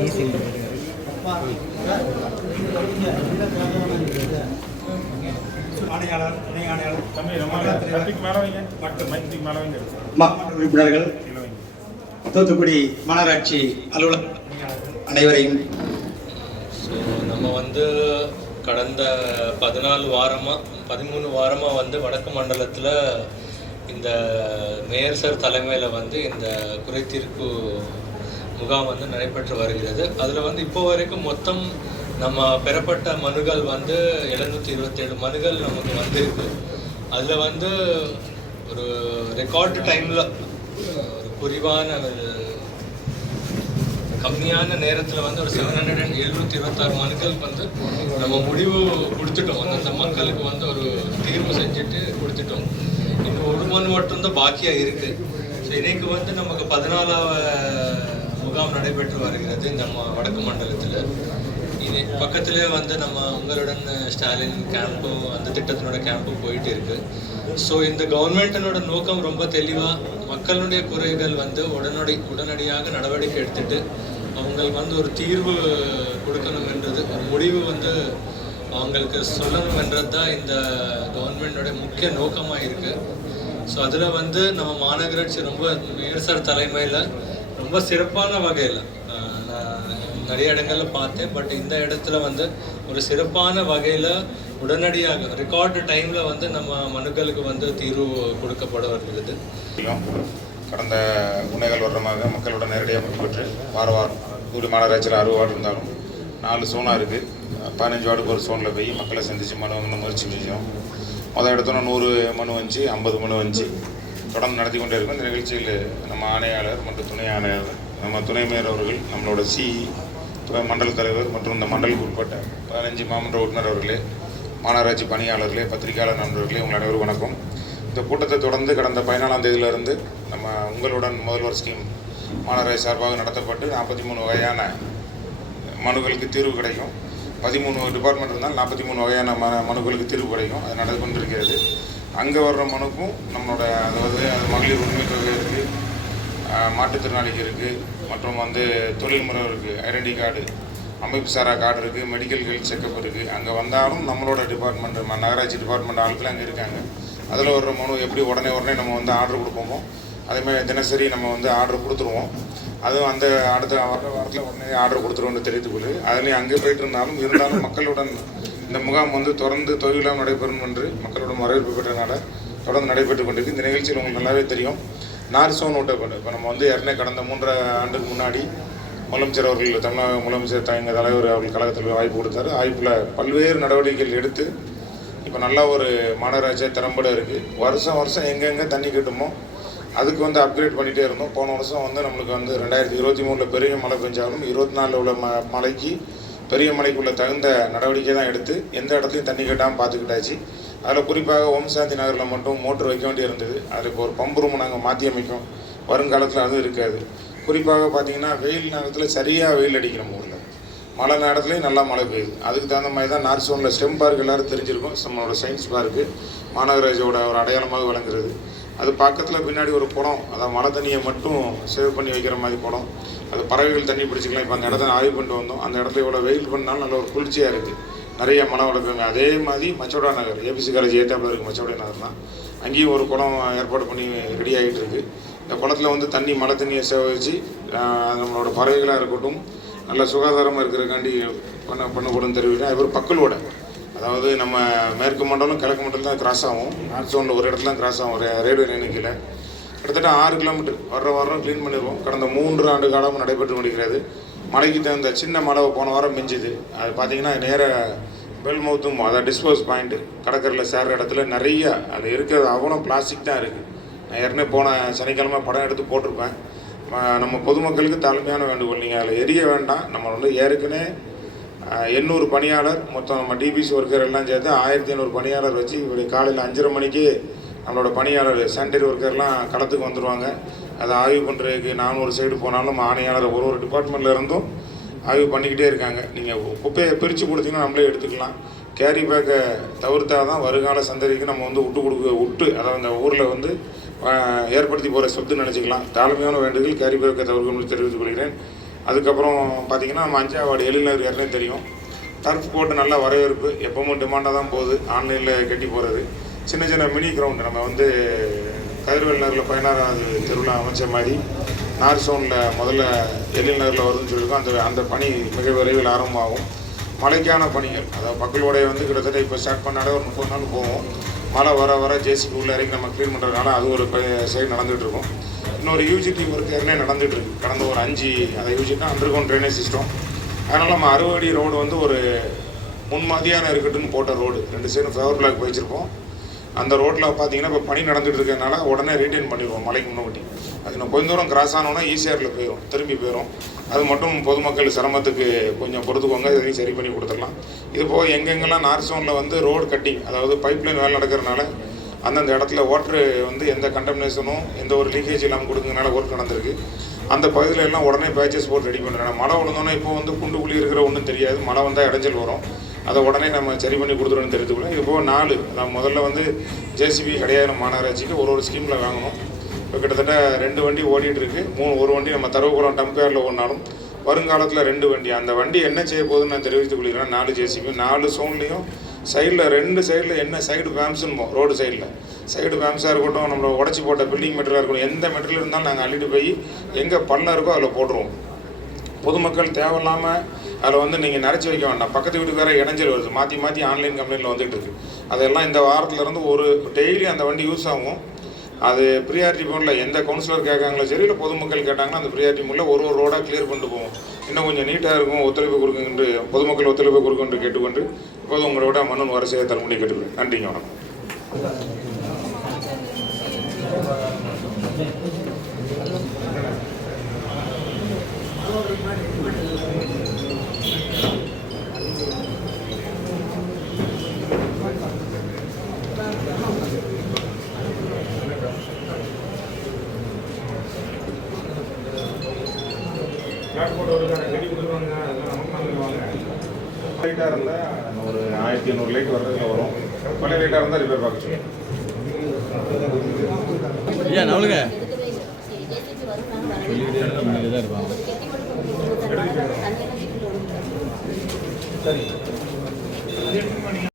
DC ஆணையாளர் துணை ஆணையாளர் மாவட்ட உறுப்பினர்கள் தூத்துக்குடி மாநகராட்சி அலுவலர் அனைவரையும் ஸோ நம்ம வந்து கடந்த பதினாலு வாரமாக பதிமூணு வாரமாக வந்து வடக்கு மண்டலத்தில் இந்த மேயர் சார் தலைமையில் வந்து இந்த குறைதீர்ப்பு முகாம் வந்து நடைபெற்று வருகிறது. அதில் வந்து இப்போ வரைக்கும் மொத்தம் நம்ம பெறப்பட்ட மனுகள் வந்து எழுநூற்றி இருபத்தேழு மனுகள் நமக்கு வந்திருக்கு. அதில் வந்து ஒரு ரெக்கார்டு டைமில் ஒரு குறைவான ஒரு கம்மியான நேரத்தில் வந்து ஒரு செவன் ஹண்ட்ரட் அண்ட் எழுநூற்றி இருபத்தாறு மனுக்களுக்கு வந்து நம்ம முடிவு கொடுத்துட்டோம். அந்த மக்களுக்கு வந்து ஒரு தீர்வு செஞ்சுட்டு கொடுத்துட்டோம். இன்னும் ஒரு மனு மட்டும்தான் பாக்கியாக இருக்குது ஸோ இன்னைக்கு வந்து நமக்கு பதினாலாவது முகாம் நடைபெற்று வருகிறது நம்ம வடக்கு மண்டலத்தில். இது பக்கத்திலே வந்து நம்ம உங்களுடன் ஸ்டாலின் கேம்ப்பு அந்த திட்டத்தினோட கேம்ப்பும் போயிட்டு இருக்கு. ஸோ இந்த கவர்மெண்ட்டினோட நோக்கம் ரொம்ப தெளிவாக மக்களுடைய குறைகள் வந்து உடனடி உடனடியாக நடவடிக்கை எடுத்துட்டு அவங்களுக்கு வந்து ஒரு தீர்வு கொடுக்கணுமென்றது ஒரு முடிவு வந்து அவங்களுக்கு சொல்லணுமென்றது தான் இந்த கவர்மெண்டோட முக்கிய நோக்கமாக இருக்குது ஸோ அதில் வந்து நம்ம மாநகராட்சி ரொம்ப மேயர் சார் தலைமையில் ரொம்ப சிறப்பான வகையில். நான் நிறைய இடங்களில் பார்த்தேன். பட் இந்த இடத்துல வந்து ஒரு சிறப்பான வகையில் உடனடியாக ரெக்கார்டு டைமில் வந்து நம்ம மனுக்களுக்கு வந்து தீர்வு கொடுக்கப்பட வருகிறது. கடந்த உண்மைகள் வருடமாக மக்களோட நேரடியாக பங்கு வார வாரம் தூரி மாநகராட்சியில் அறுபது வார்டு இருந்தாலும் நாலு சோனாக இருக்குது பதினஞ்சு வார்டுக்கு ஒரு சோனில் போய் மக்களை சந்தித்து மனு வாங்கணும் முயற்சி செஞ்சோம். மொதல் இடத்துல நூறு மனு வந்துச்சு ஐம்பது மனு வந்துச்சு தொடர்ந்து நடத்தி கொண்டே இருக்கும். இந்த நிகழ்ச்சியில் நம்ம ஆணையாளர் மற்றும் துணை ஆணையாளர் நம்ம துணை மேயர் அவர்கள் நம்மளோட சி துணை மண்டல தலைவர் மற்றும் இந்த மண்டலுக்கு உட்பட்ட பதினஞ்சு மாமன்ற உறுப்பினர் அவர்களே மாநகராட்சி பணியாளர்களே பத்திரிகையாளர் நண்பர்களே உங்கள் அனைவரும் வணக்கம். இந்த கூட்டத்தை தொடர்ந்து கடந்த பதினாலாம் தேதியிலிருந்து நம்ம உங்களுடன் முதல்வர் ஸ்கீம் மாநகராட்சி சார்பாக நடத்தப்பட்டு நாற்பத்தி மூணு வகையான மனுக்களுக்கு தீர்வு கிடைக்கும். பதிமூணு டிபார்ட்மெண்ட் இருந்தால் நாற்பத்தி மூணு வகையான ம மனுக்களுக்கு தீர்வு கிடைக்கும். அது நடந்து கொண்டிருக்கிறது. அங்கே வர்ற மனுக்கும் நம்மளோட அதாவது அது மகளிர் உரிமை தொகை இருக்குது மாற்றுத்திறனாளிக்கு இருக்குது மற்றும் வந்து தொழில் முறை இருக்குது ஐடென்டி கார்டு அமைப்பு சாரா கார்டு இருக்குது மெடிக்கல் ஹெல்த் செக்கப் இருக்குது அங்கே வந்தாலும் நம்மளோட டிபார்ட்மெண்ட் நகராட்சி டிபார்ட்மெண்ட் ஆட்கள் அங்கே இருக்காங்க. அதில் வர்ற மனு எப்படி உடனே உடனே நம்ம வந்து ஆர்டர் கொடுப்போமோ அதேமாதிரி தினசரி நம்ம வந்து ஆர்டர் கொடுத்துருவோம். அதுவும் அந்த அடுத்த வர வாரத்தில் உடனே ஆர்டர் கொடுத்துருவோம்னு தெரிவித்துக்கொள்ளு அதுலேயும் அங்கே போயிட்டு இருந்தாலும் இருந்தாலும் மக்களுடன் இந்த முகாம் வந்து தொடர்ந்து தொழிலாம் நடைபெறும் என்று மக்களோட வரவேற்பு பெற்றனால தொடர்ந்து நடைபெற்று கொண்டிருக்கு. இந்த நிகழ்ச்சியில் உங்களுக்கு நல்லாவே தெரியும். நார்சோன் ஊட்டப்பட்டு இப்போ நம்ம வந்து ஏற்கனவே கடந்த மூன்றரை ஆண்டுக்கு முன்னாடி முதலமைச்சர் அவர்கள் தமிழக முதலமைச்சர் எங்கள் தலைவர் அவர்கள் கழகத்தில் வாய்ப்பு கொடுத்தாரு. வாய்ப்பில் பல்வேறு நடவடிக்கைகள் எடுத்து இப்போ நல்ல ஒரு மாநகராட்சியாக திறம்பட இருக்குது வருஷம் வருஷம் எங்கெங்கே தண்ணி கட்டுமோ அதுக்கு வந்து அப்கிரேட் பண்ணிகிட்டே இருந்தோம். போன வருஷம் வந்து நம்மளுக்கு வந்து ரெண்டாயிரத்தி இருபத்தி மூணில் பெரிய மழை பெஞ்சாலும் இருபத்தி நாலில் உள்ள ம மழைக்கு பெரிய மலைக்குள்ள தகுந்த நடவடிக்கை தான் எடுத்து எந்த இடத்துலையும் தண்ணி கட்டாமல் பார்த்துக்கிட்டாச்சு அதில் குறிப்பாக ஓம் சாந்தி நகரில் மட்டும் மோட்டர் வைக்க வேண்டியிருந்தது அதில் இப்போ ஒரு பம்பு ரூம் நாங்கள் மாற்றி அமைக்கும். வருங்காலத்தில் அதுவும் இருக்காது. குறிப்பாக பார்த்தீங்கன்னா வெயில் நேரத்தில் சரியாக வெயில் அடிக்கிற ஊரில் மழை நேரத்துலையும் நல்லா மழை பெய்யுது. அதுக்கு தகுந்த மாதிரி தான் நார்த் சோனில் ஸ்டெம் பார்க் எல்லாரும் தெரிஞ்சிருக்கும். நம்மளோட சயின்ஸ் பார்க்கு மாநகராட்சியோட ஒரு அடையாளமாக விளங்குறது. அது பக்கத்தில் பின்னாடி ஒரு குடம் அதாவது மழை தண்ணியை மட்டும் சேவ் பண்ணி வைக்கிற மாதிரி குடம் அது பறவைகள் தண்ணி பிடிச்சிக்கலாம். இப்போ அந்த இடத்த ஆய்வு பண்ணிட்டு வந்தோம். அந்த இடத்துல இவ்வளோ வெயில் பண்ணாலும் நல்ல ஒரு குளிர்ச்சியாக இருக்குது நிறைய மழை வளர்க்குங்க அதே மாதிரி மச்சோடா நகர் ஏபிசி காலேஜ் ஏத்தாப்பில் இருக்குது மச்சோடா நகர் தான் அங்கேயும் ஒரு குளம் ஏற்பாடு பண்ணி ரெடி ஆகிட்டு இருக்கு. இந்த குளத்துல வந்து தண்ணி மழை தண்ணியை சேகரித்து நம்மளோட பறவைகளாக இருக்கட்டும் நல்ல சுகாதாரமாக இருக்கிறக்காண்டி பண்ண பண்ணக்கூடும் தெரிவிக்கிறேன். அது ஒரு பக்கலோட அதாவது நம்ம மேற்கு மண்டலம் கிழக்கு மண்டலம் தான் கிராஸ் ஆகும். நார்த் சோனில் ஒரு இடத்துல தான் கிராஸ் ஆகும். ரேடியோ நினைக்கல கிட்டத்தட்ட ஆறு கிலோமீட்டர் வர்ற வாரம் க்ளீன் பண்ணிடுவோம் கடந்த மூன்று ஆண்டு காலம் நடைபெற்று கொண்டிருக்கிறது. மழைக்கு தகுந்த சின்ன மழை போன வாரம் மிஞ்சுது. அது பார்த்தீங்கன்னா நேர பெல்மவுத்தும் அதாவது டிஸ்போஸ் பாயிண்ட்டு கடற்கரையில் சேர்கிற இடத்துல நிறைய அது இருக்கிறது. அவ்வளோ பிளாஸ்டிக் தான் இருக்குது நான் ஏற்கனவே போன சனிக்கிழமை படம் எடுத்து போட்டிருப்பேன். நம்ம பொதுமக்களுக்கு தாழ்மையான வேண்டுகோள். நீங்கள் அதில் எரிய வேண்டாம். நம்ம வந்து ஏற்கனவே எண்ணூறு பணியாளர் மொத்தம் நம்ம டிபிசி ஒர்க்கர் எல்லாம் சேர்த்து ஆயிரத்தி எண்ணூறு பணியாளர் வச்சு இப்படி காலையில் அஞ்சரை மணிக்கு நம்மளோட பணியாளர் சானிடரி ஒர்க்கர்லாம் களத்துக்கு வந்துடுவாங்க அதை ஆய்வு பண்ணுறதுக்கு நானூறு சைடு போனாலும் ஆணையாளர் ஒரு ஒரு டிபார்ட்மெண்ட்ல இருந்தும் ஆய்வு பண்ணிக்கிட்டே இருக்காங்க. நீங்கள் குப்பையை பிரித்து கொடுத்தீங்கன்னா நம்மளே எடுத்துக்கலாம். கேரி பேக்கை தவிர்த்தா தான் வருங்கால சந்ததிக்கு நம்ம வந்து விட்டு கொடுக்க விட்டு அதாவது அந்த ஊரில் வந்து ஏற்படுத்தி போகிற சொத்து நினச்சிக்கலாம். தாழ்மையான வேண்டுதல் கேரி பேக்கை தவிர்க்கணும்னு தெரிவித்துக் கொள்கிறேன். அதுக்கப்புறம் பார்த்தீங்கன்னா நம்ம அஞ்சாவது எழிலர் யாருனே தெரியும். டர்ஃப் போட்டு நல்ல வரவேற்பு. எப்பவும் டிமாண்டாக தான் போகுது. ஆன்லைனில் கட்டி போகிறது சின்ன சின்ன மினி கிரவுண்டு நம்ம வந்து கதிர்வேல் நகரில் பதினாறாவது திருவிழா அமைச்ச மாதிரி நார் சோனில் முதல்ல எழில் நகரில் வருதுன்னு சொல்லியிருக்கோம். அந்த அந்த பணி மிக விரைவில் ஆரம்பமாகும். மழைக்கான பணிகள் அதாவது மக்களுடைய வந்து கிட்டத்தட்ட இப்போ ஸ்டார்ட் பண்ணாலே ஒரு முப்பது நாள் போவோம் மழை வர வர ஜேசிபி உள்ள இறங்கி நம்ம க்ளீன் பண்ணுறதுனால அது ஒரு சைடு நடந்துகிட்ருக்கும் இன்னொரு யூஜிடி ஒர்க் ஏற்கனவே நடந்துகிட்ருக்கு கடந்த ஒரு அஞ்சு அந்த யூஜிட்னா அண்டர் கிரவுண்ட் ட்ரைனேஜ் சிஸ்டம் அதனால் நம்ம அறுவடி ரோடு வந்து ஒரு முன்மாதிரியான இருக்கட்டும்னு போட்ட ரோடு ரெண்டு சைடும் ஃபேவர் பிளாக் வச்சுருப்போம். அந்த ரோட்டில் பார்த்தீங்கன்னா இப்போ பணி நடந்துட்டு இருக்கிறதுனால உடனே ரீட்டைன் பண்ணிடுவோம் மலைக்கு முன்னாடி அது நம்ம கொஞ்ச தூரம் கிராஸ் ஆனோன்னா ஈஸியாரில் போயிடும் திரும்பி போயிடும் அது மட்டும் பொதுமக்கள் சிரமத்துக்கு கொஞ்சம் பொறுத்துக்கோங்க இதையும் சரி பண்ணி கொடுத்துடலாம். இது போக எங்கெங்கெல்லாம் நார்த் சோனில் வந்து ரோடு கட்டிங் அதாவது பைப்லைன் வேலை நடக்கிறதுனால அந்தந்த இடத்துல வாட்ரு வந்து எந்த கண்டமினேஷனும் எந்த ஒரு லீக்கேஜ் இல்லாமல் கொடுக்கறதுனால ஒர்க் நடந்திருக்கு. அந்த பகுதியில் எல்லாம் உடனே பேச்சஸ் போட்டு ரெடி பண்ணுறாங்க மழை விழுந்தோன்னே இப்போ வந்து குண்டு குழி இருக்கிற ஒன்றும் தெரியாது. மழை வந்தால் இடைஞ்சல் வரும். அதை உடனே நம்ம சரி பண்ணி கொடுத்துருவோம்னு தெரிஞ்சுக்கலாம் இது போக நாலு. நான் முதல்ல வந்து ஜேசிபி கிடையாது மாநகராட்சிக்கு ஒரு ஒரு ஸ்கீமில் வாங்கணும். இப்போ கிட்டத்தட்ட ரெண்டு வண்டி ஓடிட்டு இருக்கு. மூணு ஒரு வண்டி நம்ம தருவபுரம் டம்பேரில் ஓடினாலும் வருங்காலத்தில் ரெண்டு வண்டி. அந்த வண்டி என்ன செய்ய போகுதுன்னு நான் தெரிவித்துக் கொள்கிறேன். நாலு ஜேசிபி நாலு சோன்லேயும் சைடில் ரெண்டு சைடில் என்ன சைடு பேம்ஸ்ன்னு ரோடு சைடில் சைடு பேம்ஸாக இருக்கட்டும் நம்மளை உடச்சி போட்ட பில்டிங் மெட்டீரியலாக இருக்கட்டும் எந்த மெட்டீரியல் இருந்தாலும் நாங்கள் அள்ளிட்டு போய் எங்கே பள்ளம் இருக்கோ அதில் போட்டுருவோம். பொதுமக்கள் தேவையில்லாமல் அதில் வந்து நீங்கள் நிறச்சி வைக்க வேண்டாம். பக்கத்து வீட்டுக்கு வேறு இடைஞ்சல் வருது. மாற்றி மாற்றி ஆன்லைன் கம்ப்ளைண்ட்டில் வந்துட்டு இருக்கு. அதெல்லாம் இந்த வாரத்துலேருந்து ஒரு டெய்லி அந்த வண்டி யூஸ் ஆகும். அது ப்ரியாரிட்டி மூலில் எந்த கவுன்சிலர் கேட்காங்களோ சரி இல்லை பொதுமக்கள் கேட்டாங்கன்னா அந்த ப்ரியாரிட்டி மூலில் ஒரு ஒரு ரோடாக கிளியர் பண்ணிட்டு போவோம். இன்னும் கொஞ்சம் நீட்டாக இருக்கும் ஒத்துழைப்பு கொடுக்குன்ட்டு பொதுமக்கள் ஒத்துழைப்பு கொடுக்குன்ட்டு கேட்டுக்கொண்டு இப்போது உங்களோட மனு வரிசையை தரமுடிய கேட்டுக்கிறேன். நன்றிங்க வணக்கம். லைட்டாக இருந்தால் ஒரு ஆயிரத்தி ஐநூறு லைட் வர்றதுல வரும். பழைய லைட்டாக இருந்தால் ரிப்பேர் பார்க்க ஐயா நவலுங்க. தான் இருப்பாங்க. சரி.